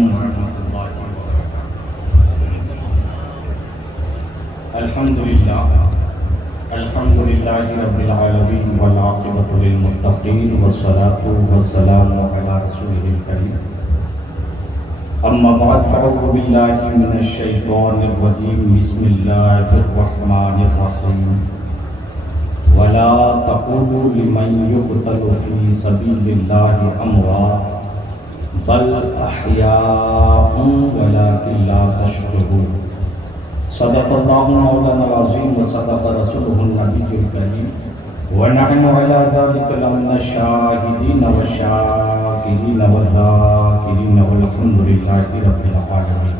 ورحمۃ اللہ وبرکاتہ۔ الحمد للہ رب العالمین والعاقبۃ للمتقین والصلاۃ والسلام علی رسولہ الکریم، اما بعد فاعوذ باللہ من الشیطان الرجیم، بسم اللہ الرحمن الرحیم۔ ولا تقولوا لمن يقتل في سبيل الله اموات بل احياء ولكن لا تشعرون۔ صدق الله مولانا العظیم وصدق رسوله النبی الکریم، ونحن على ذلك لمن الشاهدين والشاكرين والذاكرين والحمد لله رب العالمين۔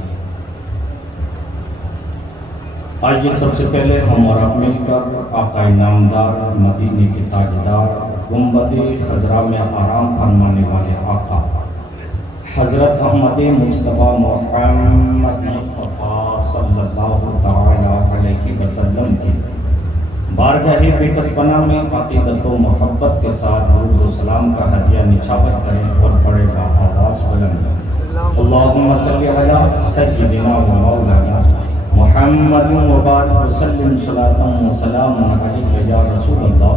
آئیے سب سے پہلے ہم اور آپ مل کر آقا نامدار، مدینے کے تاجدار، گنبد خضرا میں آرام فرمانے والے آقا حضرت احمد مجتبیٰ محمد مصطفیٰ صلی اللہ تعالی علیہ وسلم کی بارگاہ بےکس پناہ میں عقیدت و محبت کے ساتھ درود و سلام کا ہدیہ نچھاور کریں اور پڑھے با آواز بلند، اللہم صلی علی سیدنا و مولانا محمد مبارک وسلم صلاۃ و سلام علیک یا رسول اللہ،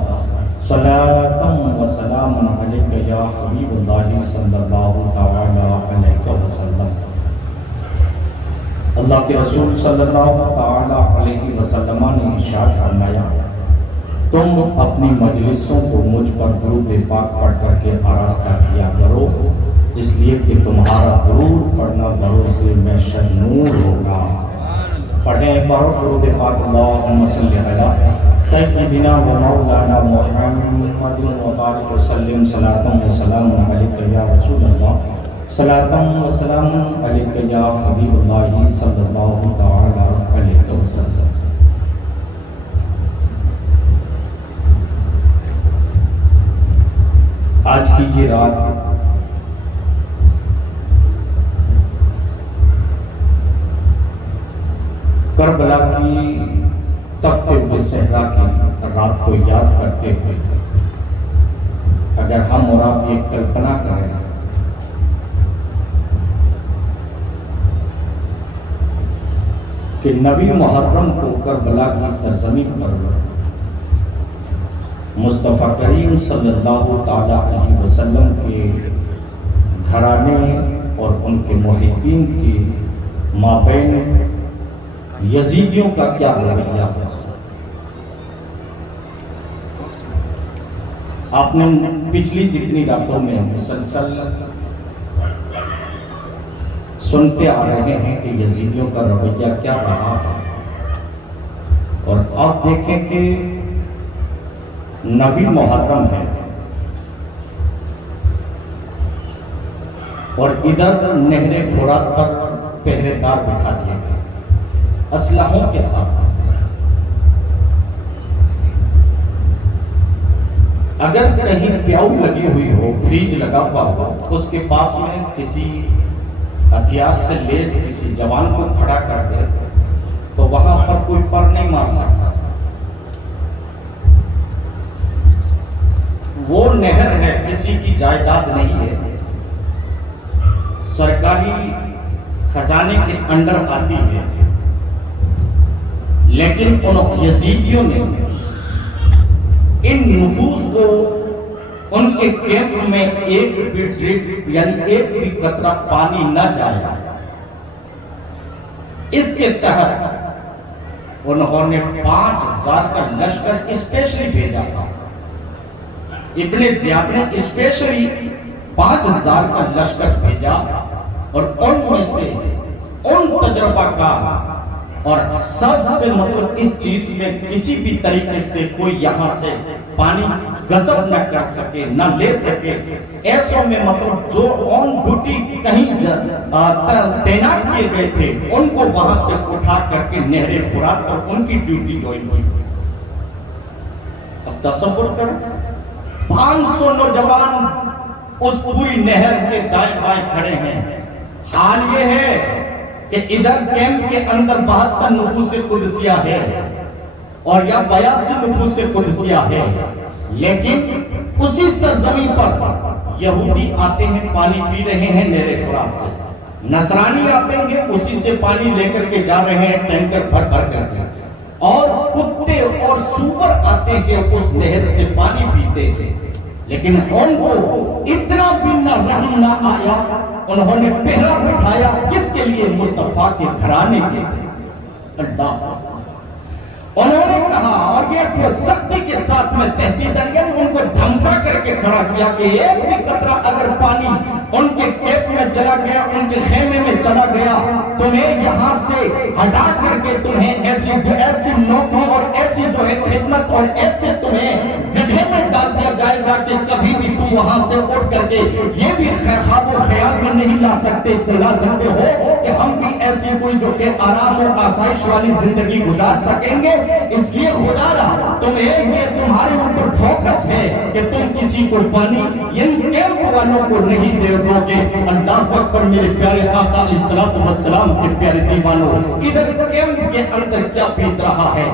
صلاۃ و سلام علیک یا حبیب اللہ صلی اللہ تعالی علیہ وسلم۔ اللہ کے رسول صلی اللہ تعالی علیہ وسلم نے ارشاد فرمایا، تم اپنی مجلسوں کو مجھ پر درود پاک پڑھ کر کے آراستہ کیا کرو، اس لیے کہ تمہارا درود پڑھنا بروز میں نور ہوگا۔ پڑھیں ایک بار درود پاک، اللہم صلی علی سیدنا و مولانا محمد مبارک وسلم صلاۃ و سلام علیک یا رسول اللہ، صلاۃ و سلام علیک یا حبیب اللہ صلی اللہ تعالی علیہ وسلم۔ آج کی یہ رات کربلا کی تپتے ہوئے صحرا کی رات کو یاد کرتے ہوئے اگر ہم اور آپ یہ کلپنا کریں کہ نبی محرم کو کربلا کی سرزمین پر مصطفیٰ کریم صلی اللہ تعالی علیہ وسلم کے گھرانے اور ان کے محبین کے مابین یزیدیوں کا کیا رویہ ہے۔ آپ نے پچھلی جتنی راتوں میں مسلسل سنتے آ رہے ہیں کہ یزیدیوں کا رویہ کیا رہا ہے، اور آپ دیکھیں کہ نبی محرم ہے اور ادھر نہر فرات پر پہرے دار بٹھا دیے گئے اسلحوں کے ساتھ۔ اگر کہیں پیاؤ لگی ہوئی ہو، فریج لگا ہوا ہو، اس کے پاس میں کسی ہتھیار سے لیس کسی جوان کو کھڑا کر دے تو وہاں پر کوئی پر نہیں مار سکتا۔ وہ نہر ہے، کسی کی جائیداد نہیں ہے، سرکاری خزانے کے انڈر آتی ہے، لیکن ان یزیدیوں نے ان نفوس کو ان کے کیمپ میں ایک بھی ڈرپ یعنی ایک بھی قطرہ پانی نہ جائے، اس کے تحت انہوں نے 5000 کا لشکر اسپیشلی بھیجا تھا۔ ابن زیاد نے اسپیشلی 5000 کا لشکر بھیجا، اور ان میں سے ان تجربہ کار اور سب سے مطلب اس چیز میں کسی بھی طریقے سے کوئی یہاں سے پانی غصب نہ کر سکے، نہ لے سکے، ایسوں میں مطلب جو آن ڈیوٹی کہیں تعینات کیے گئے تھے ان کو وہاں سے اٹھا کر کے نہر فرات پر ان کی ڈیوٹی جوائن کی تھی۔ اب تصور کرو، 500 نوجوان اس پوری نہر کے دائیں بائیں کھڑے ہیں۔ حال یہ ہے کہ ادھر کیمپ کے اندر 72 نفوس قدسیہ ہے اور یا 82 نفوس قدسیہ ہے، لیکن اسی سرزمین پر یہودی آتے ہیں، پانی پی رہے ہیں نہر فرات سے، نصرانی آتے ہیں اسی سے پانی لے کر کے جا رہے ہیں ٹینکر بھر بھر کر کے، اور کتے اور سور آتے ہیں اس نہر سے پانی پیتے ہیں، لیکن ان کو اتنا بھی نہ رحم نہ آیا، انہوں نے پہرا بٹھایا کس کے لیے؟ مصطفیٰ کے گھرانے کے تھے۔ اللہ انہوں نے کہا، اور یہ سختی کے ساتھ میں تہدیداً یعنی ان کو دھمکا کر کے کھڑا کیا کہ ایک بھی قطرہ اگر پانی ان کے کیپ میں چلا گیا، ان کے خیمے میں چلا گیا، تمہیں یہاں سے ہٹا کر کے تمہیں ایسی نوکری اور ایسی جو ہے خدمت اور ایسے تمہیں گدھے میں ڈال دیا جائے گا کہ کبھی بھی تم وہاں سے اٹھ کر کے یہ بھی خواب و خیال میں نہیں لا سکتے ہو کہ ہم بھی ایسی کوئی جو کہ آرام و آسائش والی زندگی گزار سکیں گے۔ اس لیے خدا را تمہیں یہ تمہارے اوپر فوکس ہے کہ تم کسی کو پانی ان کیمپ والوں کو نہیں دے دو گے۔ اللہ اکبر میرے پیارے آقا علیہ الصلوۃ والسلام کے پیارے دیوانوں، ادھر کیمپ کے اندر کیا بیت رہا ہے؟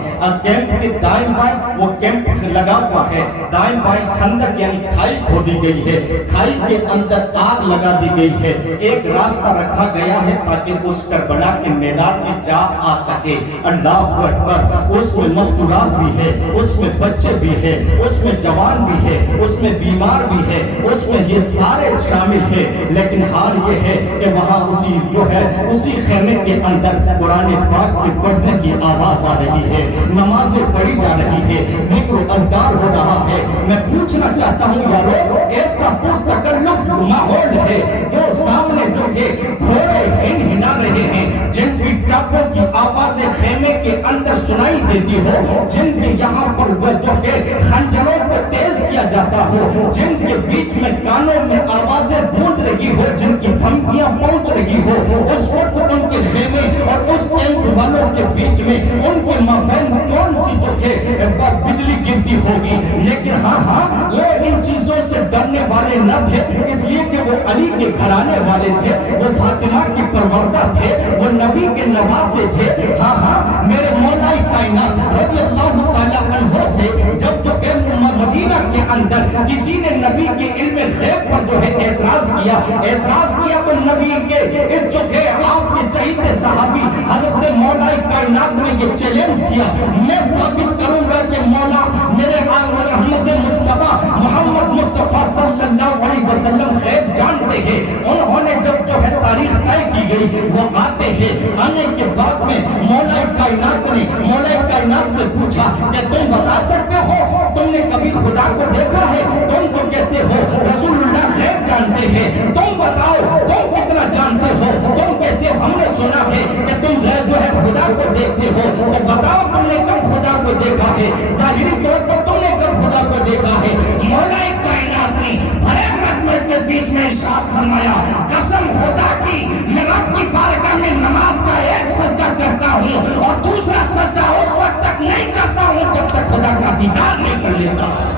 کیمپ کے دائیں بائیں وہ کیمپ لگا ہوا ہے، دائیں بائیں خندق یعنی کھائی کھودی گئی ہے، کھائی کے اندر آگ لگا دی گئی ہے، ایک راستہ رکھا گیا ہے تاکہ اس کربلا کے میدان میں جا آ سکے۔ اللہ اکبر، اس میں مستورات بھی ہے، اس میں بچے بھی ہے، اس میں جوان بھی ہے، اس میں بیمار بھی ہے، اس میں یہ سارے شامل ہے، لیکن حال یہ ہے کہ وہاں اسی خیمے کے اندر قرآن پاک کے پڑھنے کی آواز آ رہی ہے، نمازیں پڑھی جا رہی ہے، ذکر و اذکار ہو رہا ہے۔ میں پوچھنا چاہتا ہوں یارو، ایسا پرتکلف ماحول ہے جو سامنے جو کہ گھوڑے ہنا رہے ہیں، جن کی ٹاپوں کی آوازیں خیمے کے اندر سنائی دیتی ہو، جن کے یہاں پر جو ہے خنجروں کو تیز کیا جاتا ہو، جن کے بیچ میں کانوں میں آوازیں گونج رہی ہو، جن کی دھمکیاں پہنچ رہی ہو، اس وقت ان کے خیمے اور اس کیمپ والوں کے بیچ میں ان کے مابین کون سی جو ہے بجلی گرتی ہوگی؟ لیکن ہاں وہ ان چیزوں سے ڈرنے والے نہ تھے، اس لیے کہ وہ علی کے گھرانے والے تھے، وہ فاطمہ کی پروردہ تھے، وہ نبی کے نواسے تھے۔ ہاں میرے مولا کائنات رضی اللہ تعالیٰ عنہ سے جب جو کہ مدینہ کے اندر کسی نے نبی کے علم غیب پر جو ہے اعتراض کیا تو نبی کے جو ہے آپ کے چہیتے صحابی حضرت مولا کائنات نے یہ چیلنج کیا، میں ثابت کروں گا کہ مولا میرے محمد مصطفیٰ محمد مصطفیٰ صلی اللہ علیہ وسلم غیب جانتے ہیں۔ انہوں نے جب جو ہے تاریخ طے کی گئی وہ آتے ہیں، آنے کے بعد میں مولا کائنات نے مولا کائنات سے پوچھا کہ تم بتا سکتے ہو، تم نے کبھی خدا کو دیکھا ہے؟ تم تو کہتے ہو رسول اللہ غیب جانتے ہیں، تم بتاؤ تم کتنا جانتے ہو؟ تم کہتے ہو ہم نے سنا ہے کہ تم غیب جو ہے خدا کو دیکھتے ہو، تو بتاؤ تم نے کب خدا کو دیکھا ہے؟ ظاہری طور پر تم نے کب خدا کو دیکھا ہے؟ مولا کائنات نے بڑے مجمع کے بیچ میں ارشاد فرمایا، قسم خدا کی میں رب کی بارگاہ میں نماز کا ایک سجدہ کرتا ہوں اور دوسرا سجدہ اس وقت تک نہیں کرتا ہوں جب تک خدا کا دیدار نہیں کر لیتا ہوں۔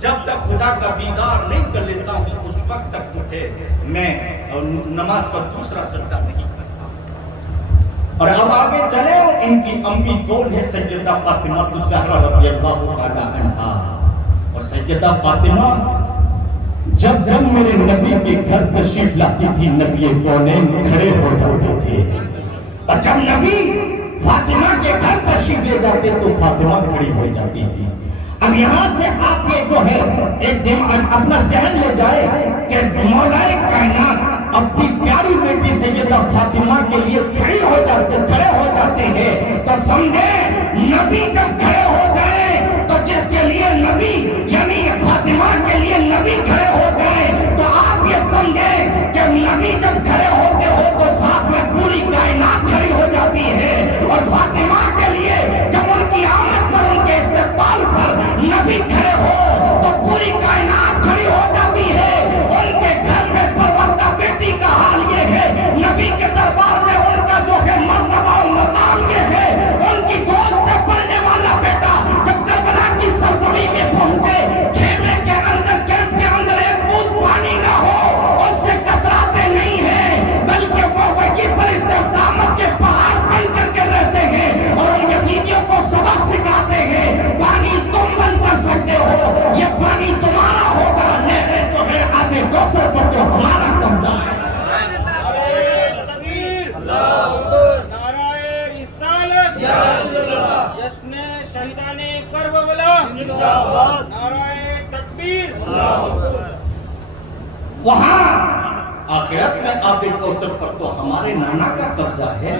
جب تک خدا کا دیدار نہیں کر لیتا ہوں اس وقت تک میں نماز کا دوسرا سجدہ نہیں کرتا۔ اور اب آگے چلیں، ان کی امی کون ہے؟ سیدہ فاطمہ الزہرا رضی اللہ تعالی عنہا۔ اور سیدہ فاطمہ جب میرے نبی کے گھر تشریف لاتی تھی، نبی کونین کھڑے ہو جاتے تھے، اور جب نبی فاطمہ کے گھر تشریف لے جاتے تو فاطمہ کھڑی ہو جاتی تھی۔ اب یہاں سے آپ یہ جو ہے ایک دن اپنا ذہن لے جائے کہ مولا کائنات اپنی پیاری بیٹی سیدہ فاطمہ کے لیے کھڑے ہو جاتے ہیں، تو سمجھے نبی جب کھڑے ہو گئے تو جس کے لیے نبی یعنی فاطمہ کے لیے نبی کھڑے ہو گئے تو آپ یہ سمجھیں کہ نبی جب کھڑے ہوتے ہو تو ساتھ میں پوری کائنات کھڑی ہو جاتی ہے، اور فاطمہ کے لیے جب ان کی آمد پر ان کے استقبال پر نبی کھڑے ہو تو پوری کائنات کھڑی ہو جاتی ہے۔ ان کے گھر میں پروردہ بیٹی کا حال یہ ہے، نبی کے دربار میں ان کا جو ہے مرتبہ و مقام یہ ہے، ان کی گود سے پڑھنے والا وہاں آخرت میں آب کوثر پر تو ہمارے نانا کا قبضہ ہے،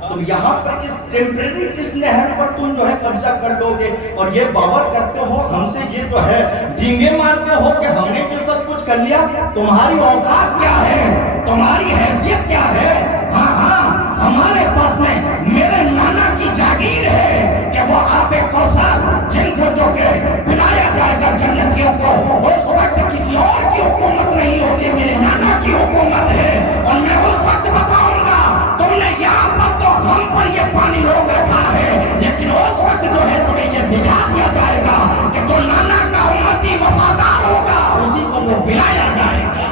تم یہاں پر اس ٹیمپریری اس نہر پر تم جو ہے قبضہ کر لو گے اور یہ باور کرتے ہو ہم سے یہ جو ہے ڈینگے مارتے ہو کہ ہم نے یہ سب کچھ کر لیا. تمہاری اوقات کیا ہے، تمہاری حیثیت کیا ہے؟ ہاں ہمارے پاس میں میرے نانا کی جاگیر ہے کہ وہ آب کوثر جن کو جو کہ پلایا جائے گا جنتیوں کو، اس وقت کسی اور کی حکومت نہیں ہوگی، میرے نانا کی حکومت ہے. اور میں اس وقت بتاؤں گا تم نے یہاں پر تو ہم پر یہ پانی روک رکھا ہے، لیکن اس وقت جو ہے تمہیں یہ دکھا دیا جائے گا کہ جو نانا کا امتی وفادار ہوگا اسی کو وہ پلایا جائے گا.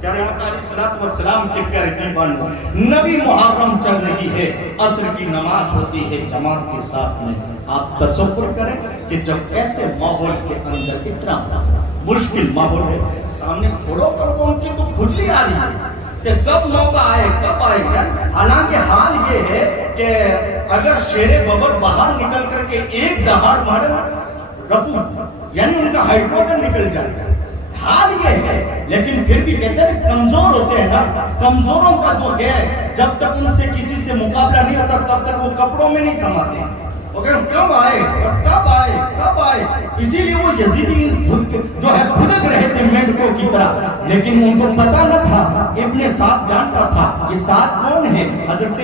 پیارے آقا علیہ الصلوۃ والسلام کے پیارے دیوانوں، نبی محرم چل رہی ہے، عصر کی نماز ہوتی ہے جماعت کے ساتھ میں. آپ تصور کریں کہ جب ایسے ماحول کے اندر اتنا مشکل ماحول ہے، سامنے کھڑو کر وہ ان کی تو کھجلی آ رہی ہے کہ کب موقع آئے کب آئے گا. حالانکہ حال یہ ہے کہ اگر شیر ببر باہر نکل کر کے ایک دہاڑ مارے رفو یعنی ان کا ہائیڈروجن نکل جائے، حال یہ ہے. لیکن پھر بھی کہتے ہیں کمزور ہوتے ہیں نا، کمزوروں کا جو ہے جب تک ان سے کسی سے مقابلہ نہیں ہوتا تب تک وہ کپڑوں میں نہیں سماتے. کب آئے بس کب آئے کب آئے. اسی لیے وہ یزیدی جو ہے بھدک رہے تھے مینڈکوں کی طرح، لیکن ان کو پتا نہ تھا. ابن سعد جانتا تھا یہ سعد کون ہے، حضرت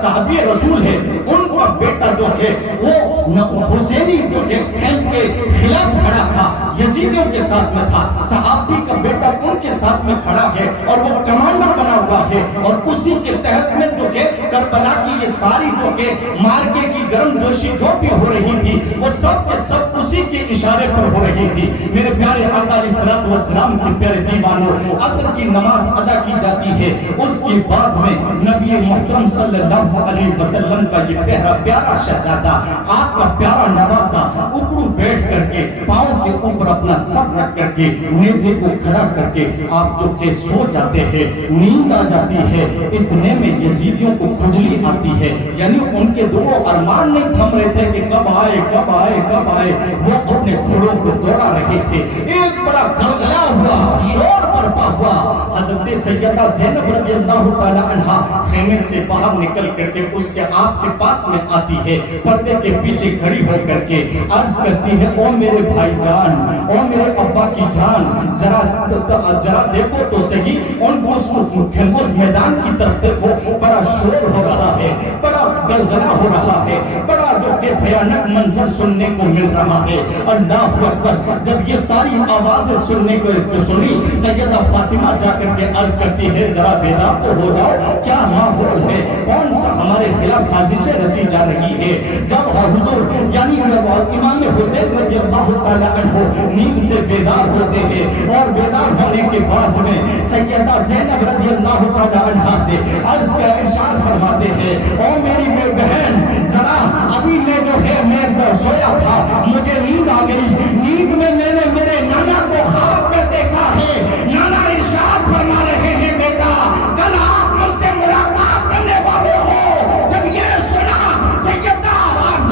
صحابی رسول ہے، ان کا بیٹا جو ہے وہ حسینی جو ہے کیمپ کے خلاف کھڑا تھا، یزیدیوں کے ساتھ میں تھا. صحابی کا بیٹا ان کے ساتھ میں کھڑا ہے اور وہ کمانڈر بنا ہوا ہے، اور اسی کے تحت میں جو ہے کربلا کی یہ ساری جو ہے مارکے کی گرم جوشی جو بھی ہو رہی تھی وہ سب کے سب اسی کے اشارے پر ہو رہی تھی. میرے پیارے آقا علیہ الصلوۃ والسلام کے پیارے دیوانوں، عصر کی نماز ادا کی جاتی ہے. اس کے بعد میں نبی محترم صلی اللہ علیہ وسلم کا یہ پیارا شہزادہ، آپ کا پیارا نواسا اکڑو بیٹھ کر کے پاؤں کے اوپر اپنا سر رکھ کر کے نیزے کو کھڑا کر کے آپ جو کہ سو جاتے ہیں، نیند آ جاتی ہے. اتنے میں یزیدیوں کو کھجلی آتی ہے، یعنی ان کے دو ارمان نہیں تھم رہے تھے کہ کب آئے کب آئے کب آئے. وہ اپنے گھوڑوں کو دوڑا رہے تھے. ایک بڑا گلگلا ہوا، شور برپا ہوا. حضرت سیدہ زینب رضی اللہ تعالی عنہا خیمے سے باہر نکل کر کے اس کے آپ کے پاس میں آتی ہے، پردے کے پیچھے کھڑی ہو کر کے عرض کرتی ہے او میرے بھائی جان، او میرے ابا کی جان، ذرا دیکھو تو صحیح اس میدان کی طرف دیکھو، بڑا شور ہو رہا ہے، بڑا گلگلا ہو رہا ہے، بڑا جو کہ بھیانک منظر سننے کو مل رہا ہے. اللہ اکبر. جب یہ ساری آوازیں سننے کو سنی، سیدہ فاطمہ جا کر کے عرض کرتی ہے ذرا بیدار تو ہو جاؤ، کیا ماحول ہے، کون سا ہمارے خلاف سازشیں رچی جا رہی ہے. جب حضور یعنی امام حسین رضی اللہ تعالی عنہ نیند سے بیدار ہوتے ہیں اور بیدار ہونے کے بعد میں سیدہ زینب رضی اللہ تعالی عنہا سے عرض کا ارشاد فرماتے ہیں او میری بہن، ذرا ابھی میں جو ہے میں سویا تھا، مجھے نیند آ گئی. نیند میں میں نے میرے نانا کو خواب میں دیکھا ہے. نانا ارشاد فرما رہے ہیں بیٹا کل آپ مجھ سے ملاقات کرنے والے ہو. جب یہ سنا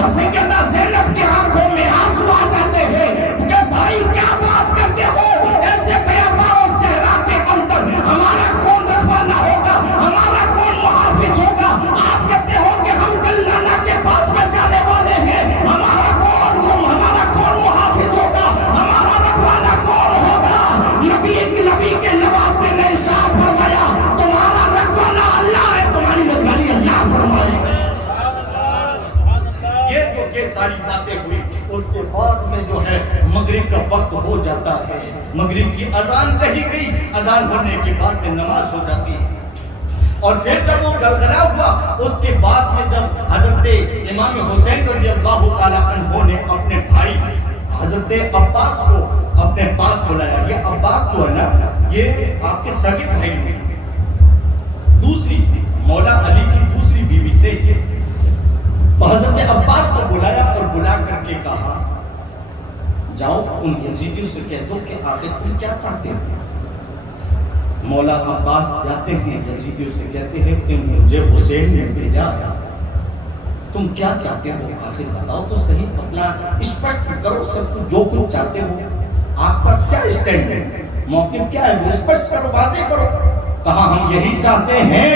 سیدہ زینب کی آنکھوں میں آنسو آ جاتے ہیں کہ بھائی کیا بات کرتے ہو، ایسے بیاباں صحرا کے اندر ہمارا کون رکھوالا ہوگا، ہمارا کون محافظ ہوگا. آپ کہتے ہو کہ ہم کل نانا کے پاس میں جانے والے ہیں، ہمارا کون محافظ ہوگا، ہمارا رکھوالا کون ہوگا. نبی کے نواسے نے ارشاد فرمایا تمہارا رکھوالا اللہ ہے، تمہاری رکھوالی اللہ فرمائے. یہ جو کہ ساری باتیں ہوئی، اس کے بعد میں جو ہے مغرب کا وقت ہو جاتا ہے. مغرب کی اذان کہی گئی، اذان ہونے کے بعد میں نماز ہو جاتی ہے. اور پھر جب وہ گلگلا ہوا، اس کے بعد میں جب حضرت امام حسین رضی اللہ تعالی عنہ نے اپنے بھائی حضرت عباس کو اپنے پاس بلایا. یہ عباس جو ہے نا یہ آپ کے سگے بھائی نہیں، دوسری مولا علی کی دوسری بیوی سے یہ. تو حضرت عباس کو بلایا اور بلا کر کے کہا جاؤ ان یزیدیوں سے کہہ دو کہ آخر تم کیا چاہتے ہو. مولا عباس جاتے ہیں یزیدیوں سے کہتے ہیں کہ مجھے حسین نے بھیجا ہے، تم کیا چاہتے ہو، آخر بتاؤ تو صحیح، اپنا اسپشٹ کرو سب کچھ جو کچھ چاہتے ہو. آپ کا کیا اسٹینڈ، موقف کیا ہے وہ اسپشٹ کرو، واضح کرو. کہا ہم یہی چاہتے ہیں،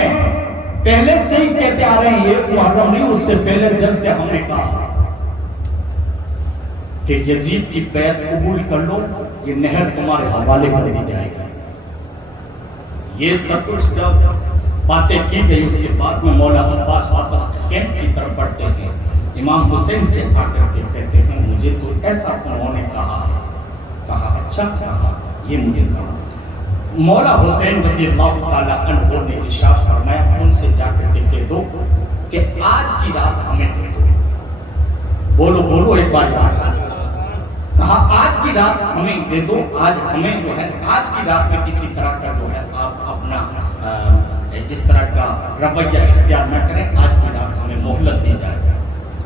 پہلے سے ہی کہتے آ رہے ہیں، ایک محرم نہیں، اس سے پہلے جب سے ہم نے کہا کہ یزید کی بیعت قبول کر لو، یہ نہر تمہارے حوالے کر دی جائے گی. یہ سب کچھ جب باتیں کی گئی، اس کے بعد میں مولا عباس واپس کیمپ کی طرف بڑھتے ہیں. امام حسین سے آ کر کے کہتے ہیں مجھے تو ایسا انہوں نے کہا. کہا اچھا کہا، یہ مجھے کہا. مولا حسین رضی اللہ تعالیٰ عنہ نے ارشاد فرمایا ان سے جا کر کے کہہ دو کہ آج کی رات ہمیں دے دو. بولو بولو ایک بار یاد. کہا آج کی رات ہمیں دے دو، آج ہمیں جو ہے آج کی رات میں کسی طرح کا جو ہے آپ اپنا اس طرح کا رویہ اختیار نہ کریں، آج کی رات ہمیں مہلت دی جائے.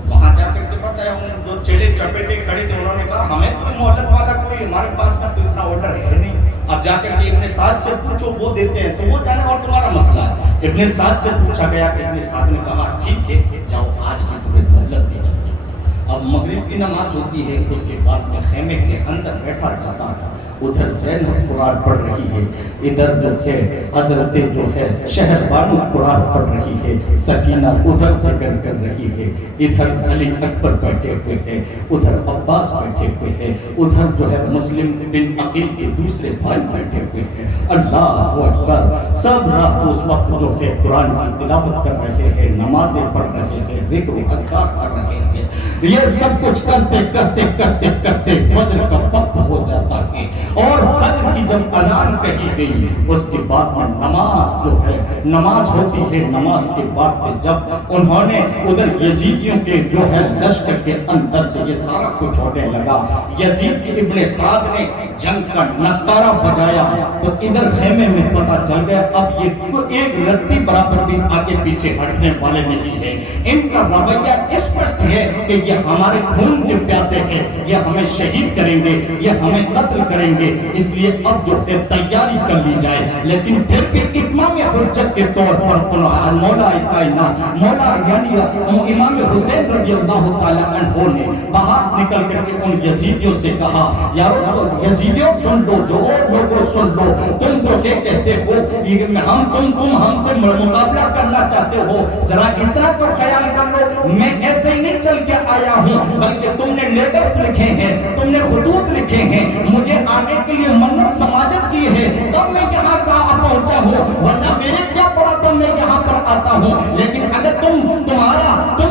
وہاں جا کر کے پتہ ہے ان دو چیلے چپیٹے کھڑے تھے، انہوں نے کہا ہمیں کوئی مہلت والا کوئی ہمارے پاس میں تو اتنا آرڈر ہے نہیں. اب جا کر کے ابن سعد سے پوچھو، وہ دیتے ہیں تو وہ جانے اور تمہارا مسئلہ ہے. ابن سعد سے پوچھا گیا کہ ابن سعد نے کہا ٹھیک ہے جاؤ، آج کی تمہیں مہلت دی جاتی ہے. اب مغرب کی نماز ہوتی ہے، اس کے بعد میں خیمے کے اندر بیٹھا جاتا ہے. ادھر زینب قرآن پڑھ رہی ہے، ادھر جو ہے حضرت جو ہے شہر بانو قرآن پڑھ رہی ہے، سکینہ ادھر ذکر کر رہی ہے، ادھر علی اکبر بیٹھے ہوئے ہیں، ادھر عباس بیٹھے ہوئے ہیں، ادھر جو ہے مسلم بن عقیل کے دوسرے بھائی بیٹھے ہوئے ہیں. اللہ اکبر. سب رات اس وقت جو ہے قرآن کی تلاوت کر رہے ہیں، نمازیں پڑھ رہے ہیں، ذکر و اذکار کر رہے ہیں. یہ سب کچھ کرتے کرتے کرتے کرتے فجر کا وقت ہو جاتا ہے. اور فجر کی جب اذان کہی گئی اس کے بعد میں نماز جو ہے نماز ہوتی ہے. نماز کے بعد میں جب انہوں نے ادھر یزیدیوں کے جو ہے لشکر کے اندر سے یہ سارا کچھ ہونے لگا، یزید ابن سعد نے جنگ کا نعرہ بجایا تو ادھر خیمے میں پتہ چل گیا اب یہ ایک رتی برابر بھی آگے پیچھے ہٹنے والے نہیں ہیں. ان کا رویہ اسپشٹ ہے کہ یہ ہمارے خون کے پیاسے ہیں، یہ ہمیں شہید کریں گے، یہ ہمیں قتل کریں گے، اس لیے اب جو ہے تیاری کر لی جائے. لیکن پھر بھی اتمام حجت کے طور پر مولا کائنات مولا یعنی امام حسین رضی اللہ تعالیٰ عنہ نے باہر نکل کر کے ان یزیدیوں سے کہا یارو یزیدیوں سن لو، جو اور لوگوں سن لو، تم تو یہ کہتے ہو تم ہم سے مقابلہ کرنا چاہتے ہو، ذرا اتنا تو خیال کر لو میں ایسے ہی نہیں چل کے آیا ہوں بلکہ تم نے لیٹرز لکھے ہیں، تم نے خطوط لکھے ہیں، مجھے آنے کے لیے منت سماجت کی ہے تب میں یہاں کہاں پہنچا ہوں، ورنہ میرے کیا پڑا تب میں یہاں پر آتا ہوں. لیکن اگر تم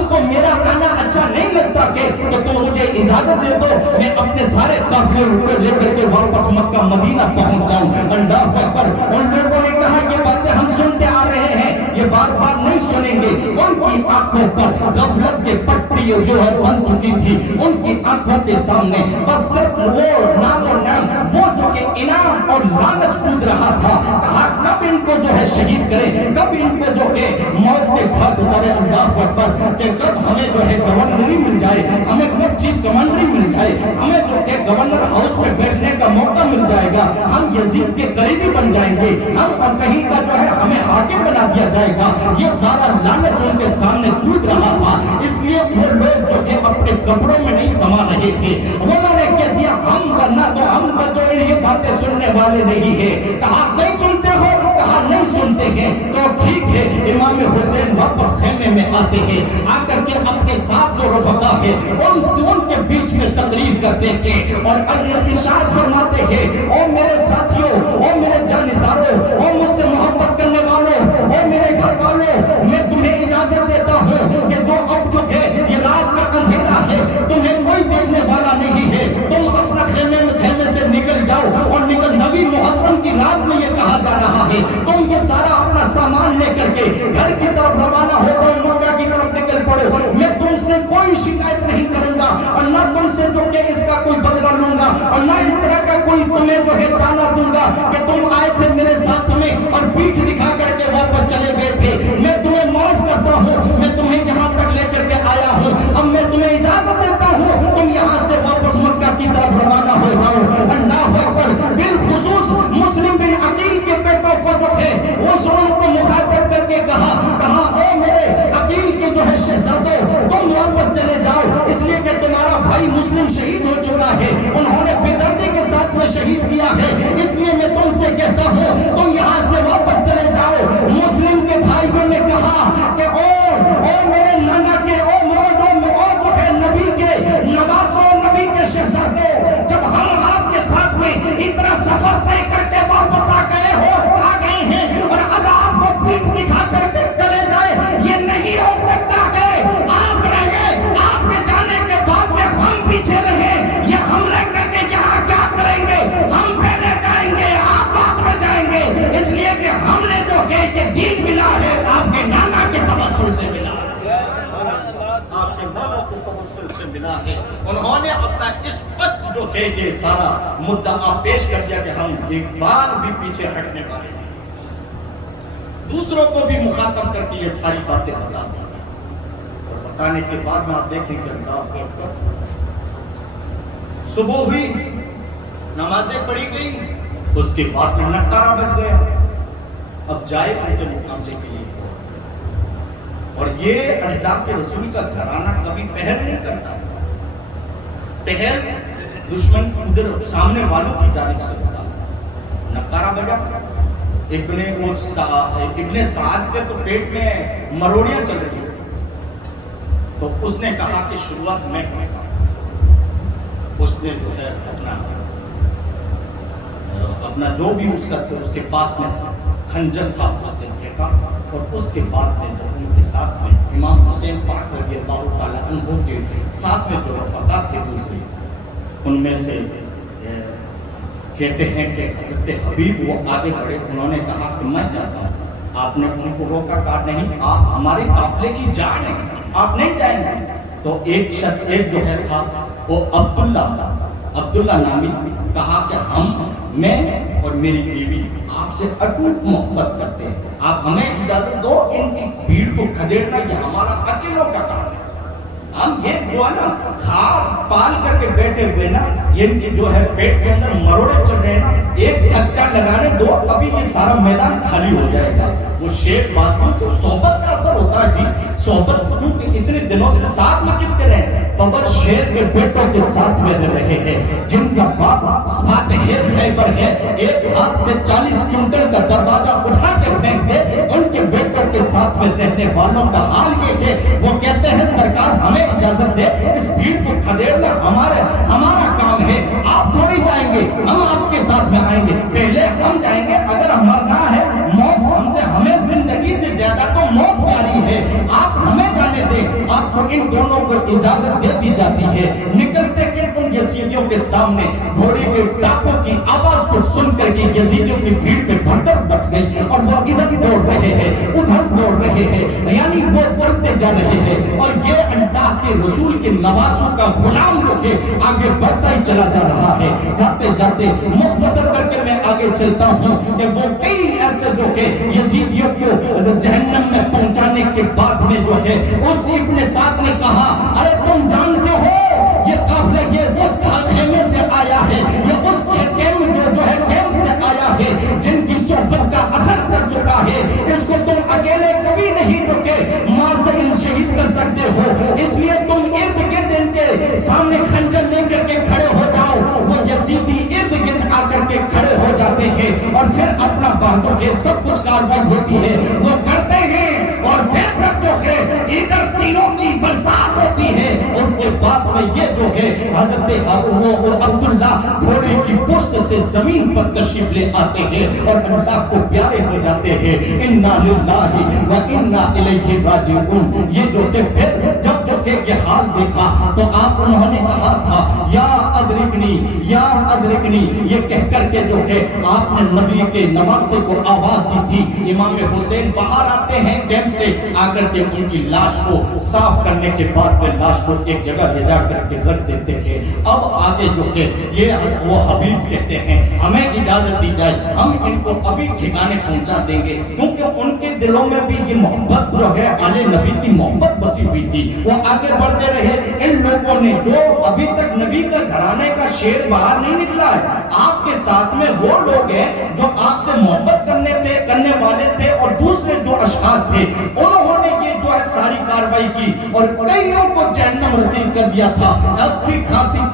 کو میرا آنا اچھا نہیں لگتا کہ تو تم مجھے اجازت دے دو میں اپنے سارے قافلے روپے لے کر کے واپس مکہ مدینہ پہنچ جاؤں. اللہ اکبر. ان لوگوں نے کہا یہ باتیں ہم سنتے آ رہے ہیں، یہ بار بار نہیں سنیں گے. ان کی آنکھوں پر غفلت کے پٹی جو ہے بن چکی تھی، ان کی آنکھوں کے سامنے بس صرف وہ نام و نام وہ جو کہ انعام اور لالچ کود رہا تھا. کہا کب ان کو جو ہے شہید کرے، کب ان کو جو کہ موت کے گھاٹ اتارے. اللہ اکبر. کہ کب ہمیں جو ہے گورنری مل جائے، ہمیں کب چیف کمانڈری مل جائے، ہمیں جو کہ گورنر ہاؤس میں بیٹھنے کا موقع مل جائے گا، ہم یزید کے قریبی بن جائیں گے، ہم کہیں کا جو ہے ہمیں حاکم بنا دیا جائے گا. یہ سارا لالچ ان کے سامنے کود رہا تھا. اس لیے وہ لوگ جو کہ اپنے کپڑوں میں نہیں سما رہے تھے. انہوں نے کہہ دیا ہم ورنہ تو ہم جو یہ باتیں سننے والے نہیں ہیں. کہا نہیں سنتے ہو، کہا نہیں سنتے ہیں تو ٹھیک ہے. امام حسین واپس خیمے میں آتے ہیں، آ کر کے اپنے ساتھ جو رفقا ہے ان کے بیچ میں تقریر کرتے ہیں اور ارشاد فرماتے ہیں او میرے ساتھیوں، او میرے جانبداروں، او مجھ سے محبت کرنے والوں، او میرے گھر والوں، میں تمہیں اجازت دیتا ہوں کہ جو اب جو ہے یہ رات کا اندھیرا ہے، تمہیں کوئی دیکھنے والا نہیں ہے، تم اپنا خیمے سے نکل جاؤ. اور نکل نوی محرم کی رات میں یہ کہا جا رہا ہے تم یہ سارا اپنا سامان لے کر کے گھر کی طرف روانہ ہو گئے، مکہ کی طرف نکل پڑو. میں تم سے کوئی شکایت نہیں کروں گا اور نہ تم سے جو کہ اس کا کوئی بدلہ لوں گا اور نہ اس طرح کا کوئی تمہیں جو ہے تانا دوں گا کہ تم آئے تھے میرے ساتھ میں اور پیٹھ دکھا کر کے واپس چلے گئے تھے. میں تمہیں معاف کرتا ہوں، میں تمہیں یہاں تک لے کر کے آیا ہوں، اب میں تمہیں اجازت دیتا ہوں تم یہاں سے واپس مکہ کی طرف روانہ ہو جاؤ. اللہ اکبر. بالخصوص مسلم بن عقیل کے بیٹوں کو جو ہے اس ان کو مخاطب کر کے کہا او میرے عقیل کے جو ہے شہزادوں تم واپس چلے جاؤ، اس لیے کہ تمہارا بھائی مسلم شہید ہو چکا ہے، انہوں نے بے دردی کے ساتھ میں شہید کیا ہے. کہتا ہوں تم یہاں سے واپس چلے جاؤ. مسلم کے بھائیوں نے کہا کہ اور میرے نانا کے اور جو ہے نبی کے نواسوں, نبی کے شہزادوں, جب ہم آپ کے ساتھ میں اتنا سفر طے کر کے واپس آ گئے ہیں اور اب آپ کو پیٹھ دکھا کر کے چلے جائے, یہ نہیں ہو سکتا ہے. آپ رہے, آپ کے جانے کے بعد میں ہم پیچھے رہے, یہ حملے کر کے یہاں کیا کریں گے؟ ہم پہلے جائیں گے, آپ بعد میں جائیں گے, اس لیے کہ ہم نے جو ہے یہ دین ملا ہے آپ کے نانا کے تبسل سے ملا ہے, آپ کے نانا کے تبسل سے ملا ہے. انہوں نے اپنا اسپشٹ جو ہے یہ سارا مدعا پیش کر دیا کہ ہم ایک بار بھی پیچھے ہٹنے والے نہیں. دوسروں کو بھی مخاطب کر کے یہ ساری باتیں بتا دی اور بتانے کے بعد میں آپ دیکھیں کہ اللہ اکبر, صبح ہوئی, نمازیں پڑھی گئی, اس کے بعد میں نکارہ بج گیا. اب جائے ان کے مقابلے کے لیے, اور یہ اللہ کے رسول کا گھرانہ کبھی پہل نہیں کرتا. پہل دشمن ادھر سامنے والوں کی جانب سے ہوتا. نکارہ بجا, ابن سعد کے تو پیٹ میں مروڑیاں چل رہی ہیں, تو اس نے کہا کہ شروعات میں کرتا ہوں. اس نے جو ہے اپنا جو بھی اس کے پاس میں خنجر تھا اس نے پھینکا, اور اس کے بعد میں جو ان کے ساتھ میں امام حسین پاک رضی اللہ تعالیٰ عنہ کے ساتھ میں جو رفقا تھے دوسری, ان میں سے کہتے ہیں کہ حضرت حبیب وہ آگے بڑھے, انہوں نے کہا کہ میں جاتا ہوں. آپ نے ان کو روکا, کہا نہیں, آپ ہمارے قافلے کی جان ہیں, آپ نہیں جائیں گے. تو ایک جو ہے تھا وہ عبداللہ نامی, کہا کہ میں اور میری بیوی آپ سے اٹوٹ محبت کرتے ہیں, آپ ہمیں اجازت دو, ان کی بھیڑ کو کھدیڑنا یہ ہمارا اکیلوں کا کام ہے. ہم یہ جو ہے نا کھا پال کر کے بیٹھے ہوئے نا, ان کی جو ہے پیٹ کے اندر مروڑے چل رہے ہیں نا, ایک دھچا لگانے دو, ابھی یہ سارا میدان خالی ہو جائے گا. وہ شیر بات کیوں, تو صحبت کا اثر ہوتا ہے جی. صحبت کیونکہ اتنے دنوں سے ساتھ میں کس کے رہے ہیں؟ ببر شیر کے بیٹوں کے ساتھ میں رہے ہیں, جن کا باپ فاتح خیبر ہے, ایک ہاتھ سے 40 کنٹل کا دروازہ اٹھا کے پھینک دے. ان کے بیٹوں کے ساتھ میں رہنے والوں کا حال یہ ہے, وہ کہتے ہیں سرکار ہمیں اجازت دے, اس بھیڑ کو کھدیڑنا ہمارا کام ہے, آپ تھوڑی جائیں گے, ہم آپ کے ساتھ میں آئیں گے, پہلے ہم جائیں گے. اگر مرنا ہے موت ہم سے, ہمیں زندگی سے زیادہ تو موت پیاری ہے, آپ ہمیں جانے دیں. آپ کو ان دونوں کو اجازت دے دی جاتی ہے. نکلتے ہیں ان یزیدیوں کے سامنے, گھوڑے کے ٹاپوں کی آواز کو سن کر کے یزیدیوں کی بھیڑ میں بھگدڑ مچ گئی, اور وہ ادھر دوڑ رہے ہیں, ادھر دوڑ رہے ہیں, یعنی وہ چلتے جا رہے ہیں. اور یہ اللہ کے رسول کے نواسوں کا غلام جو کہ آگے بڑھتا ہی چلا جا رہا ہے. جاتے جاتے مختصر کر کے میں آگے چلتا ہوں کہ وہ کئی ایسے جو کہ یزیدیوں کو جہنم میں پہنچانے کے بعد میں جو ہے اس ابن سعد نے کہا, ارے تم جانتے ہو یہ قافلہ یہ اس خیمے سے آیا ہے, یہ اس کے کیمپ سے آیا ہے, جن کی صحبت کا اثر کر چکا ہے. اس کو تم اکیلے کبھی نہیں جو کہ مار سے شہید کر سکتے ہو, اس لیے تم ارد گرد ان کے سامنے خنجر لے کر کے کھڑے ہو جاؤ. وہ یزیدی ارد گرد آ کر کے کھڑے ہو جاتے ہیں, اور پھر اپنا بہادر کے سب کچھ کاروائی ہوتی ہے, وہ کرتے ہیں, اور پھر تک جو ہے ادھر تیروں کی برسات ہوتی ہے. اس کے بعد میں یہ جو ہے حضرت عبداللہ گھوڑے کی پشت سے زمین پر تشریف لے آتے ہیں اور اللہ کو پیارے ہو جاتے ہیں. انا للہ و انا الیہ راجعون. یہ جو کہ پھر جب جو کہ یہ حال دیکھا تو آپ انہوں نے کہا تھا یا ادرکنی, یہ کہہ کر کے جو ہے آپ نے نبی کے نواسے کو آواز دی تھی. امام حسین باہر آتے ہیں کیمپ سے, آ کر کے ان کی لاش کو صاف کرنے کے بعد میں لاش کو ایک جگہ لے جا کر کے رکھ دیتے ہیں. اب آگے جو کہ یہ وہ حبیب کہتے ہیں ہمیں اجازت دی جائے, ہم ان کو ابھی ٹھکانے پہنچا دیں گے, کیونکہ ان کے دلوں میں بھی یہ محبت جو ہے آل نبی کی محبت بسی ہوئی تھی. وہ آگے بڑھتے رہے. ان لوگوں نے جو ابھی تک نبی کا گھرانے کا شیر باہر نہیں نکلا ہے, آپ کے ساتھ میں وہ لوگ ہیں جو آپ سے محبت کرنے والے تھے, اور دوسرے جو اشخاص تھے انہوں نے یہ جو ہے ساری کاروائی کی اور کئیوں کو جہنم رسید کر دیا تھا. اچھی خاصی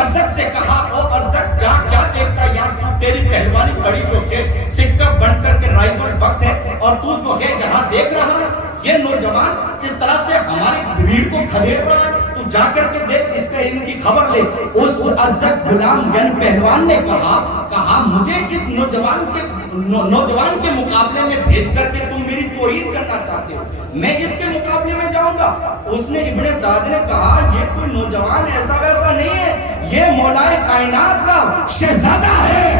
ارزق سے کہا او ارزق جا کیا دیکھتا یار تو تیری پہلوانی بڑی جو کہ سکہ بن کر کے رائج الوقت ہے اور تو جو ہے یہاں دیکھ رہا ہے یہ نوجوان اس طرح سے ہماری بھیڑ کو کھدیڑ رہا ہے تو جا کر کے دیکھ اس کا ان کی خبر لے. اس ارزق غلام یعنی پہلوان نے کہا مجھے اس نوجوان کے مقابلے میں بھیج کر کے تم میری توہین کرنا چاہتے ہو, میں اس کے مقابلے میں جاؤں گا. اس نے ابن سعد نے کہا یہ کوئی نوجوان ایسا ویسا نہیں ہے, یہ مولائے کائنات کا شہزادہ ہے,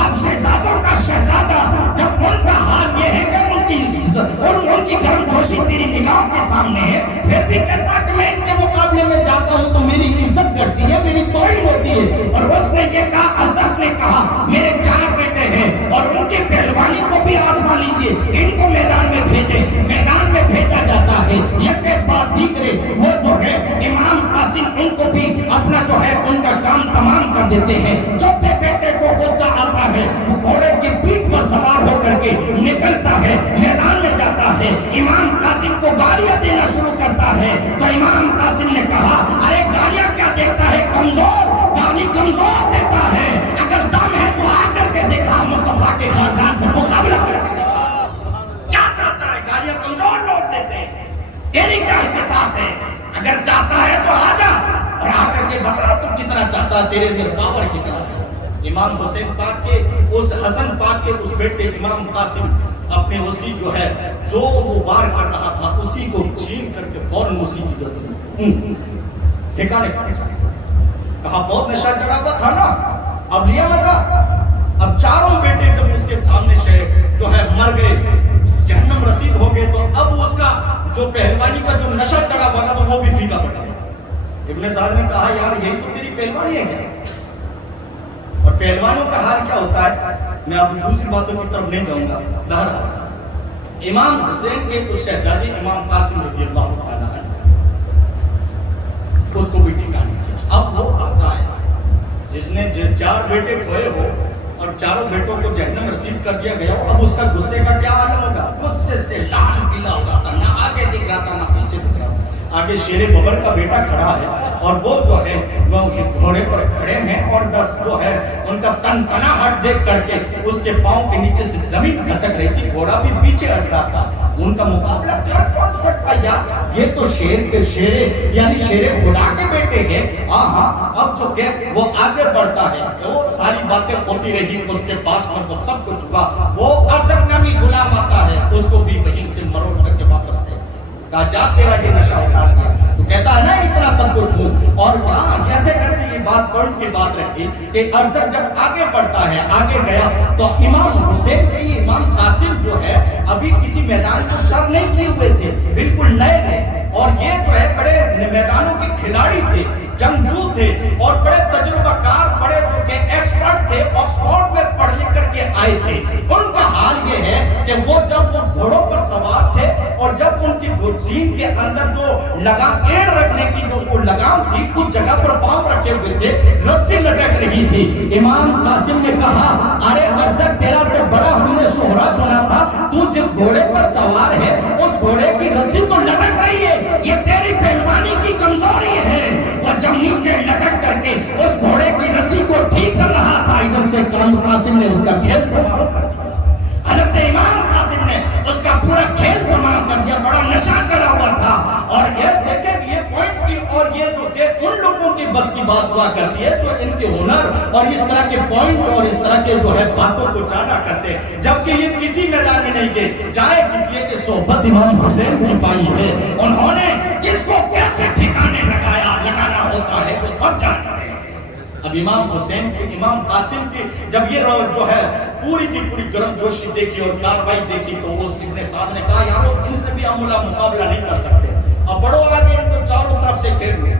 آپ شہزادوں کا شہزادہ. جب ان کا حال یہ ہے کہ ان کی عزت اور ان کی گرم جوشی تیری نگاہ کے سامنے ہے, پھر بھی کہتا کہ میں ان کے مقابلے میں جاتا ہوں تو میری عزت کرتی ہے, میری توہین ہوتی ہے. اور اس نے یہ کہا, ارزق نے کہا میرے 4 بیٹے ہیں اور ان کی پہلوانی کو بھی آزما لیجیے, ان کو میدان میں بھیجے. میدان میں بھیجا جاتا ہے یک ایک بار دیکھے وہ جو ہے امام قاسم ان کو بھی اپنا جو ہے ان کا کام تمام کر دیتے ہیں. چوتھے بیٹے کو غصہ آتا ہے, وہ گھوڑے کی پیٹھ پر سوار ہو کر کے نکلتا ہے, میدان میں جاتا ہے, امام قاسم کو گالیاں دینا شروع کرتا ہے. تو امام قاسم نے کہا ارے گالیاں کیا دیتا ہے, کمزور گالی کمزور دیتا ہے, اگر دم ہے تو آ کر کے دیکھا مصطفیٰ کے خاندان سے مقابلہ کر کے دیکھا. کیا چاہتا ہے, گالیاں کمزور لوگ دیتے ہیں, تیری کیا حساب ہے, اگر چاہتا ہے تو آ جا اور آ کر کے بتا تو کتنا چاہتا ہے, تیرے اندر پاور کتنا ہے. امام حسین پاک کے اس حسن پاک کے اس بیٹے امام قاسم اپنے اسی جو ہے جو وہ وار کر رہا تھا اسی کو چھین کر کے فوراً اسی کی ٹھکانے پر کہا بہت نشہ چڑھا ہوا تھا نا, اب لیا مزہ. اب چاروں بیٹے جب اس کے سامنے شہر جو ہے مر گئے, جہنم رسید ہو گئے, تو اب اس کا جو پہلوانی کا جو نشہ چڑھا ہوا تھا تو وہ بھی پھیکا پڑ گیا. ابن سعد نے کہا یار یہی تو تیری پہلوانی ہے کیا, اور پہلوانوں کا حال کیا ہوتا ہے, میں آپ دوسری باتوں کی طرف نہیں جاؤں گا. بہرحال امام حسین کے اس شہزادے امام قاسم رضی اللہ تعالیٰ عنہ اس کو بھی ٹھکانے کیا. اب وہ آتا ہے جس نے 4 بیٹے کھوئے ہو اور چاروں بیٹوں کو جہنم رسید کر دیا گیا, اب اس کا غصے کا کیا عالم ہوگا, غصے سے لال پیلا ہو رہا تھا, نہ آگے دکھ رہا تھا نہ پیچھے دکھ رہا تھا. آگے شیر ببر کا بیٹا کھڑا ہے اور وہ جو ہے وہ گھوڑے پر کھڑے ہیں اور بس جو ہے ان کا تن تنا ہٹ دیکھ کر کے اس کے پاؤں کے نیچے سے زمین کھسک رہی تھی, گھوڑا بھی پیچھے ہٹ رہا تھا. ان کا مقابلہ کر کون سکتا یار, یہ تو شیر کے شیر یعنی شیر خدا کے بیٹے ہیں. اب جو کہ وہ آگے بڑھتا ہے, وہ ساری باتیں ہوتی رہی, اس کے بعد میں وہ سب کچھ ہوا. وہ ارزق نامی غلام آتا ہے, اس کو بھی وہیں سے مروڑ کر کے واپس دے کہا جا تیرا یہ نشہ اتار دیا. تو کہتا ہے نا اتنا سب کچھ ہوں, اور کہاں کیسے کیسے یہ بات پوائنٹ کی بات رہتی کہ ارزق جب آگے بڑھتا ہے, آگے گیا تو امام حسین کے یہ امام قاسم جو ہے ابھی کسی میدان کو سر نہیں کیے ہوئے تھے, بالکل نئے ہیں, اور یہ جو ہے بڑے میدانوں کے کھلاڑی تھے, جنگجو تھے اور بڑے تجربہ کار, بڑے جو کہ ایکسپرٹ تھے, آکسفورڈ میں پڑھ لکھ کر کے آئے تھے. ان کا حال یہ ہے کہ وہ جب وہ گھوڑوں پر سوار تھے اور جب ان کی سین کے اندر جو لگام ایڑ رکھنے کی جو وہ لگام تھی اس جگہ پر پاؤں رکھے ہوئے تھے, رسی لٹک رہی تھی. امام قاسم نے کہا ارے ارزق تیرا تو بڑا ہم نے شہرا سنا تھا, تو جس گھوڑے پر سوار ہے اس گھوڑے کی رسی تو لٹک رہی ہے, یہ تیری پہلوانی کی کمزوری ہے. اور جب نیچے لٹک کر کے اس گھوڑے کی رسی کو ٹھیک کر رہا تھا, ادھر سے امام قاسم نے اس کا کھیل تمام کر دیا. حضرت امام قاسم نے اس کا پورا کھیل تمام کر دیا, بڑا نشہ کرا ہوا تھا. اور یہ دیکھیں یہ پوائنٹ کی اور یہ جو کہ ان لوگوں کی بس کی بات ہوا کرتی ہے جو ان کے ہنر اور اس طرح کے پوائنٹ اور اس طرح کے جو ہے باتوں کو جانا کرتے, جبکہ یہ کسی میدان میں نہیں گئے, جائے کس لیے کہ صحبت امام حسین کی پائی ہے. انہوں نے کس کو کیسے ٹھکانے لگانا ہوتا ہے وہ سب جانتے ہیں. اب امام حسین کی امام قاسم کی جب یہ جو ہے پوری کی پوری گرم جوشی دیکھی اور کاروائی دیکھی تو اس ابن سعد نے کہا یارو ان سے بھی ہم مقابلہ نہیں کر سکتے, اب بڑھو آگے, ان کو چاروں طرف سے گھیر لو.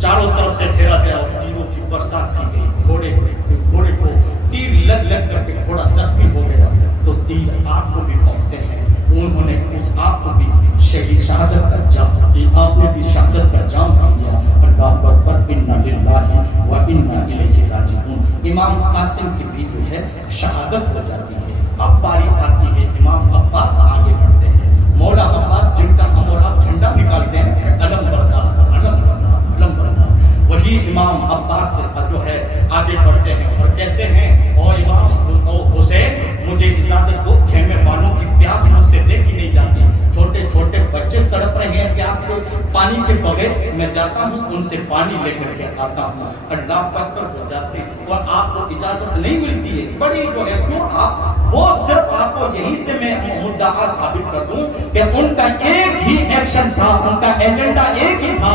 چاروں طرف سے گھیرا گیا اور تیروں کی برسات کی گئی. گھوڑے کو تیر لگ کر کے گھوڑا زخمی ہو گیا تو تیر آپ کو بھی پہنچتے ہیں. انہوں نے اس آپ کو بھی شہادت کا جام کی, آپ نے بھی شہادت کا جام لیا. اللہ اکبر, انا للہ و انا الیہ راجعون. امام قاسم کی بھی جو ہے شہادت ہو جاتی ہے. اب باری آتی ہے امام عباس آگے بڑھتے ہیں. مولا عباس جن کا ہم اور آپ جھنڈا نکالتے ہیں علم بردار علم بردار علم بردار, وہی امام پانی کے بغیر میں جاتا ہوں ان سے پانی لے کر کے آتا ہوں. اللہ اکبر ہو جاتے اور آپ کو اجازت نہیں ملتی ہے. بڑی جو ہے کیوں آپ وہ صرف آپ کو یہیں سے میں مدعا ثابت کر دوں کہ ان کا ایک ہی ایکشن تھا, ان کا ایجنڈا ایک ہی تھا,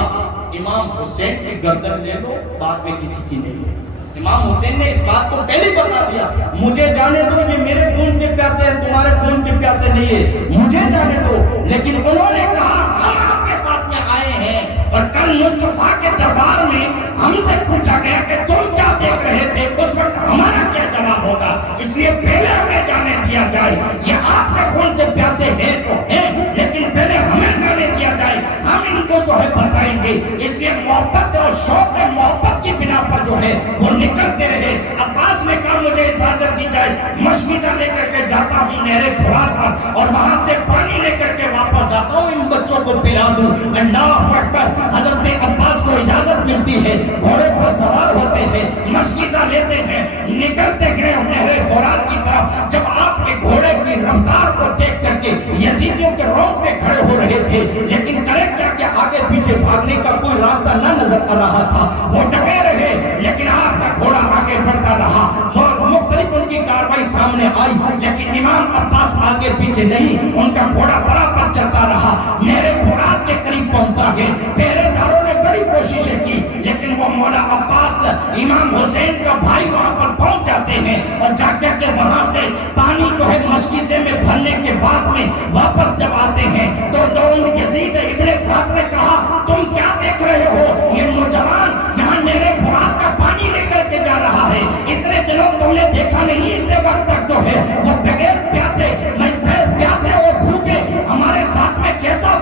امام حسین کی گردن لے لو, بعد میں کسی کی نہیں لے. امام حسین نے اس بات کو پہلے بتا دیا, مجھے جانے دو, یہ میرے خون کے پیاسے ہیں, تمہارے خون کے پیاسے نہیں ہے, مجھے جانے دو. لیکن انہوں نے کہا ہم آپ کے ساتھ میں آئے ہیں. اور کل مصطفیٰ کے دربار میں ہم سے پوچھا گیا کہ تم کیا دیکھ رہے تھے, اس وقت ہمارا کیا جواب ہوگا, اس لیے پہلے ہمیں جانے دیا جائے. یہ آپ کے خون کے پیاسے ہیں تو ہیں, لیکن پہلے ہمیں جانے دیا جائے, ہم ان کو جو ہے بتائیں گے. اس لیے محبت اور شوق محبت کی بنا پر جو ہے وہ نکلتے رہے. عباس نے کہا مجھے اجازت دی جائے, مشکیزہ لے کر کے جاتا ہوں نہر فرات پر, اور وہاں سے پانی لے کر کے واپس آتا ہوں, ان بچوں کو پلا دوں. اللہ اکبر. حضرت عباس کو اجازت ملتی ہے, گھوڑے پر سوار ہوتے ہیں, مشکیزہ لیتے ہیں, نکلتے گئے نہر فرات کی طرف. جب آپ کے گھوڑے کی رفتار کو دیکھ کر کے یزیدیوں کے رونگ پہ کھڑے ہو رہے تھے, لیکن کرے کیا کہ آگے پیچھے بھاگنے کا کوئی راستہ نہ نظر آ رہا تھا. وہ ڈٹے رہے, لیکن آپ کا گھوڑا آگے بڑھتا رہا. مختلف ان کی کاروائی سامنے آئی, لیکن امام عباس آگے پیچھے نہیں, ان کا گھوڑا برابر چلتا رہا. نہر فرات کے قریب پہنچتا ہے. پہرے داروں نے بڑی کوششیں کی, لیکن وہ مولا عباس امام حسین کا بھائی وہاں پر پہنچ جاتے ہیں, اور جا کر کے وہاں سے پانی جو ہے مشکیزے میں بھرنے کے بعد میں واپس جب آتے ہیں تو یزید ابن سعد نے کہا تم کیا دیکھ رہے ہو, یہ نوجوان یہاں نہر فرات کا پانی لے کر کے جا رہا ہے, اتنے دنوں تم نے دیکھا نہیں, اتنے وقت تک جو ہے وہ بغیر پیاسے, میں پیاسے اور بھوکے ہمارے ساتھ میں کیسا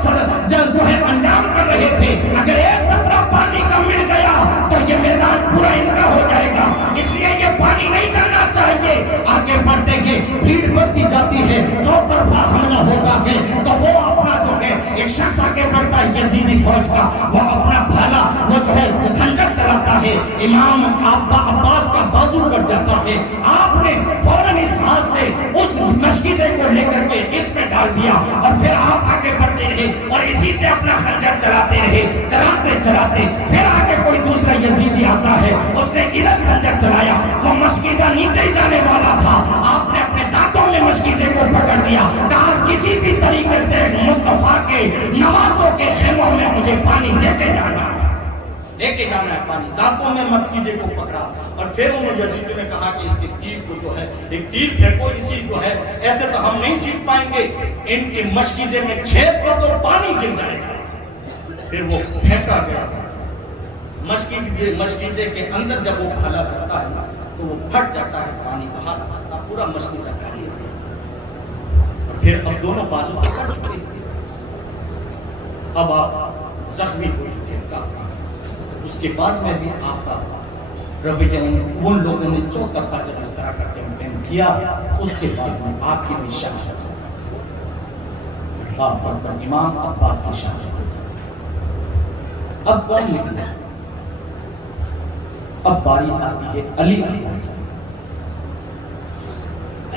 جو ہے انجام کر رہے تھے. اگر ایک قطرہ پانی کا مل گیا تو یہ میدان پورا ان کا ہو جائے گا, اس لیے یہ پانی نہیں جانا چاہیے. آگے بڑھتے گے, بھیڑ بڑھتی جاتی ہے, جو طرفہ حملہ ہوتا ہے تو وہ اپنا جو ہے ایک شخص آگے بڑھتا ہے یزیدی فوج کا, وہ اپنا بھالا وہ جو ہے خنجر چلاتا ہے, امام عباس کا بازو کٹ جاتا ہے. آپ نے فوراً اس ہاتھ سے اس مشکیزے کو لے کر کے اس میں ڈال دیا, اور پھر آپ آگے بڑھتے رہے اور اسی سے اپنا خنجر چلاتے رہے. چلاتے چلاتے پھر آگے کوئی دوسرا یزیدی آتا ہے, اس نے ادھر خنجر چلایا, وہ مشکیزہ نیچے ہی جانے والا تھا. آپ نے اپنے دانتوں میں مشکیزے کو پکڑ دیا, کہا کسی بھی طریقے سے مصطفیٰ کے نوازوں کے خیموں میں مجھے پانی لے کے جانا ہے, لے کے جانا ہے پانی. دانتوں میں مشکیزے کو پکڑا, اور پھر انہوں یزید نے کہا کہ اس کے تیر کو جو ہے ایک تیر پھینکو, اسی جو ہے ایسے تو ہم نہیں جیت پائیں گے, ان کے مشکیزے میں چھید کر دو, پانی گر جائے گا. پھر وہ پھینکا گیا, مشکیزے کے اندر جب وہ بھالا جاتا ہے تو وہ پھٹ جاتا ہے, پانی باہر آتا, پورا مشکیزہ خالی ہو گیا. اور پھر اب دونوں بازو پکڑ چکے ہیں, اب آپ زخمی ہو چکے ہیں کافی. اس کے بعد میں بھی آپ کا رویہ ان لوگوں نے جو طرفہ جب اس طرح کا کیمپین کیا, اس کے بعد میں آپ کی بھی شہادت ہو جاتی, امام عباس کی شہادت ہو جاتی. اب کون نکلا, اب باری آتی ہے علی اکبر کی.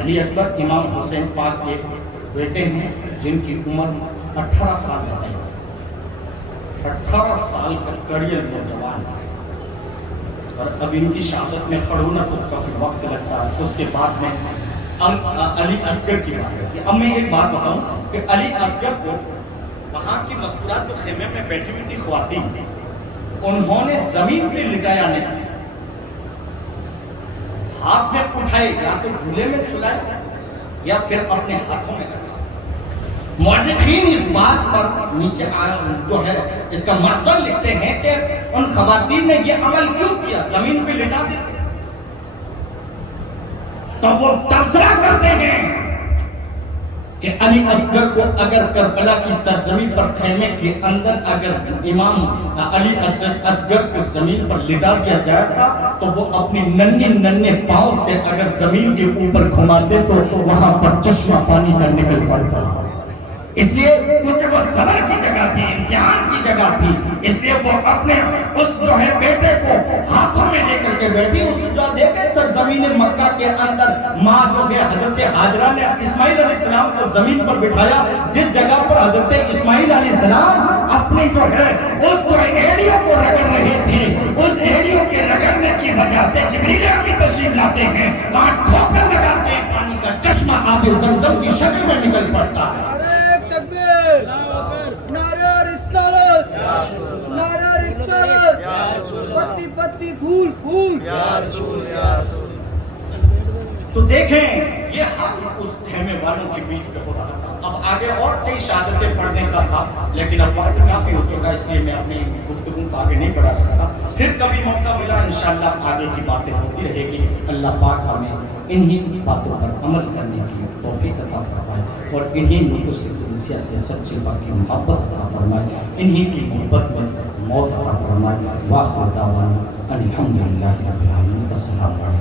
علی اکبر امام حسین پاک کے بیٹے ہیں, جن کی عمر 18 سال بتائی. 18 سال کا کڑیل نوجوان ہے, اور اب ان کی شہادت میں پڑھونا تو کافی وقت لگتا ہے. اس کے بعد میں علی اصغر کی بات ہے. اب میں ایک بات بتاؤں کہ علی اصغر کو وہاں کی مستورات کے خیمے میں بیٹھی ہوئی تھی خواتین, انہوں نے زمین پہ لٹایا نہیں, ہاتھ میں اٹھائے, یا تو جھولے میں سلائے یا پھر اپنے ہاتھوں میں رکھا. مورخین اس بات پر نیچے جو ہے اس کا مقصد لکھتے ہیں کہ ان خواتین نے یہ عمل کیوں کیا, زمین پہ لٹا دیتے. تو وہ تبصرہ کرتے ہیں کہ علی اصغر کو اگر کربلا کی سرزمین پر خیمے کے اندر اگر امام علی اصغر کو زمین پر لٹا دیا جاتا تو وہ اپنی ننھے پاؤں سے اگر زمین کے اوپر گھماتے تو وہاں پر چشمہ پانی کا نکل پڑتا. اس لیے کیونکہ وہ صبر کی جگہ تھی, امتحان کی جگہ تھی, اس لیے وہ اپنے اس جو ہے بیٹے کو ہاتھوں میں لے کر کے بیٹھی. اس جو دیکھیں سرزمین مکہ کے اندر ماں جو ہے حضرت ہاجرہ نے اسماعیل علیہ السلام کو زمین پر بٹھایا. جس جگہ پر حضرت اسماعیل علیہ السلام اپنی جو ہے اس جو ایریوں کو رگڑ رہے تھے, اس ایریوں کے رگڑنے کی وجہ سے جبریل امین تشریف لاتے ہیں, وہاں ٹھوکر لگاتے ہیں, پانی کا چشمہ آب زمزم کی شکل میں نکل پڑتا ہے. نعرہ رسالت, نعرہ رسالت, پتی پتی پھول پھول. تو دیکھیں یہ حال اس خیمے والوں کے بیچ میں ہو رہا تھا. اب آگے اور کئی شہادتیں پڑھنے کا تھا, لیکن اب وقت کافی ہو چکا, اس لیے میں اپنی گفتگو کو آگے نہیں بڑھا سکتا. پھر کبھی موقع ملا انشاءاللہ آگے کی باتیں ہوتی رہے گی. اللہ پاک ہمیں انہی باتوں پر عمل کرنے کی توفیق عطا فرمائے اور انہی نفوس قدسیہ سے سچی پاکی محبت عطا فرمائے, انہی کی محبت میں موت عطا فرمائے. وآخر دعوانا الحمدللہ رب العالمین. السلام علیکم.